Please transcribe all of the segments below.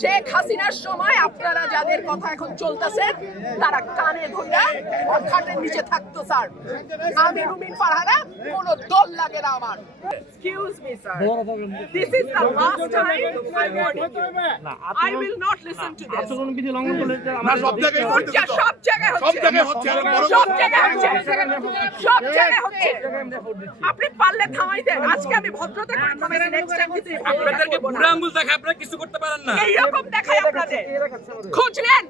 শেখ হাসিনার সময় আপনারা যাদের কথা এখন চলতেছে তারা কানে ধইরা খাটের নিচে থাকতো স্যার। আমি রুমিন ফারহানা, কোনো দল লাগে না আমার। Excuse me, sir. This is the last time I warn you. I will not listen to this. আচরণ বিধি লঙ্ঘন করলে না, সব জায়গায় হচ্ছে, সব জায়গায় হচ্ছে, সব জায়গায় হচ্ছে, সব জায়গায় হচ্ছে, সব জায়গায় হচ্ছে। আপনি পারলে থামাই দেন। আজকে আমি ভদ্রতা করে থামাইছি, নেক্সট টাইম কিন্তু আপনাদেরকে বুড়া আঙ্গুল দেখায় আপনারা কিছু করতে পারেন না। এইরকম দেখাই আপনাদের। খোঁজ নেন,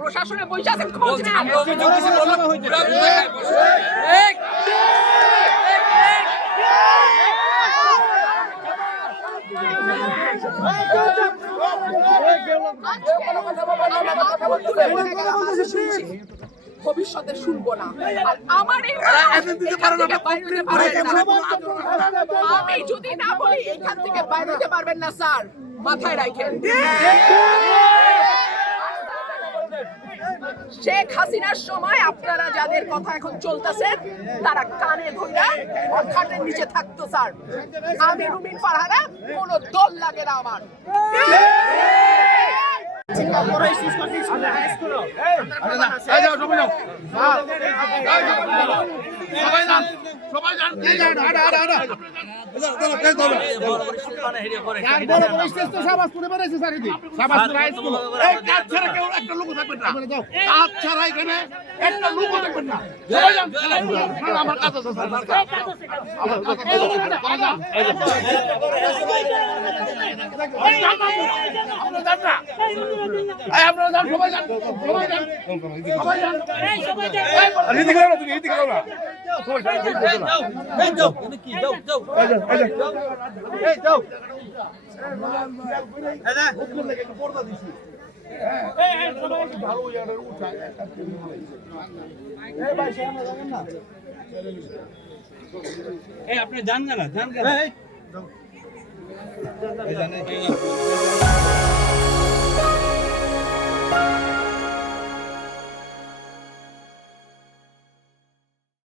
প্রশাসনে বসে আছেন, খোঁজ নেন। আমরা অভিযোগ কিছু বললাম, বুড়া আঙ্গুল দেখায় এক ভবিষ্যতে শুনবো না। আর আমার এই আমি যদি না বলি এখান থেকে বাইরে হতে পারবেন না স্যার, মাথায় রাখেন। শেখ হাসিনার সময় আপনারা যাদের কথা এখন চলতেছে তারা কানে ধইরা খাটের নিচে থাকতো স্যার। আমি রুমিন ফারহানা, কোনো দল লাগে না আমার। আপনি জান না জান এই